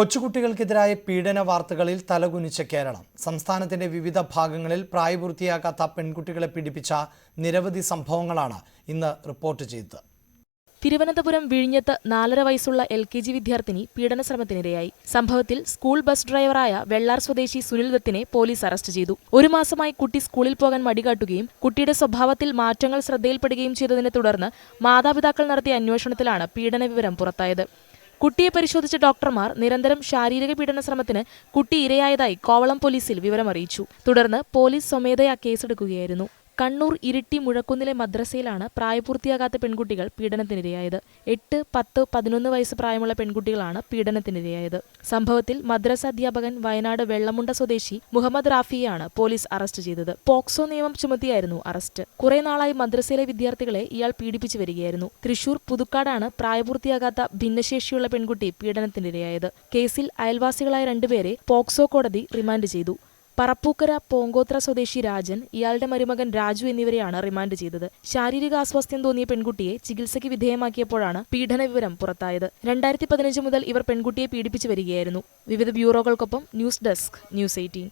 കൊച്ചുകുട്ടികൾക്കെതിരായ പീഡന വാർത്തകളിൽ തലകുനിച്ച കേരളം. സംസ്ഥാനത്തിന്റെ വിവിധ ഭാഗങ്ങളിൽ പ്രായപൂർത്തിയാകാത്ത പെൺകുട്ടികളെ പീഡിപ്പിച്ച നിരവധി സംഭവങ്ങളാണ് ഇന്ന് റിപ്പോർട്ട് ചെയ്തത്. തിരുവനന്തപുരം വിഴിഞ്ഞത്ത് 4.5 വയസ്സുള്ള LKG വിദ്യാർത്ഥിനി പീഡനശ്രമത്തിനിരയായി. സംഭവത്തിൽ സ്കൂൾ ബസ് ഡ്രൈവറായ വെള്ളാർ സ്വദേശി സുനിൽ ദത്തിനെ പോലീസ് അറസ്റ്റ് ചെയ്തു. 1 മാസമായി കുട്ടി സ്കൂളിൽ പോകാൻ മടികാട്ടുകയും കുട്ടിയുടെ സ്വഭാവത്തിൽ മാറ്റങ്ങൾ ശ്രദ്ധയിൽപ്പെടുകയും ചെയ്തതിനെ തുടർന്ന് മാതാപിതാക്കൾ നടത്തിയ അന്വേഷണത്തിലാണ് പീഡന വിവരം പുറത്തായത്. കുട്ടിയെ പരിശോധിച്ച ഡോക്ടർമാർ നിരന്തരം ശാരീരിക പീഡന ശ്രമത്തിന് കുട്ടി ഇരയായതായി കോവളം പോലീസിൽ വിവരമറിയിച്ചു. തുടർന്ന് പോലീസ് സ്വമേധയാ കേസെടുക്കുകയായിരുന്നു. കണ്ണൂർ ഇരിട്ടി മുഴക്കുന്നിലെ മദ്രസയിലാണ് പ്രായപൂർത്തിയാകാത്ത പെൺകുട്ടികൾ പീഡനത്തിനിരയായത്. 8, 10, 11 വയസ്സ് പ്രായമുള്ള പെൺകുട്ടികളാണ് പീഡനത്തിനിരയായത്. സംഭവത്തിൽ മദ്രസ അധ്യാപകൻ വയനാട് വെള്ളമുണ്ട സ്വദേശി മുഹമ്മദ് റാഫിയെയാണ് പോലീസ് അറസ്റ്റ് ചെയ്തത്. പോക്സോ നിയമം ചുമത്തിയായിരുന്നു അറസ്റ്റ്. കുറെ നാളായി മദ്രസയിലെ വിദ്യാർത്ഥികളെ ഇയാൾ പീഡിപ്പിച്ചു വരികയായിരുന്നു. തൃശൂർ പുതുക്കാടാണ് പ്രായപൂർത്തിയാകാത്ത ഭിന്നശേഷിയുള്ള പെൺകുട്ടി പീഡനത്തിനിരയായത്. കേസിൽ അയൽവാസികളായ 2 പേരെ പോക്സോ കോടതി റിമാൻഡ് ചെയ്തു. പറപ്പൂക്കര പോങ്കോത്ര സ്വദേശി രാജൻ, ഇയാളുടെ മരുമകൻ രാജു എന്നിവരെയാണ് റിമാൻഡ് ചെയ്തത്. ശാരീരിക അസ്വാസ്ഥ്യം തോന്നിയ പെൺകുട്ടിയെ ചികിത്സയ്ക്ക് വിധേയമാക്കിയപ്പോഴാണ് പീഡന വിവരം പുറത്തായത്. 2015 മുതൽ ഇവർ പെൺകുട്ടിയെ പീഡിപ്പിച്ചു വരികയായിരുന്നു. വിവിധ ബ്യൂറോകൾക്കൊപ്പം ന്യൂസ് ഡെസ്ക്, News 18.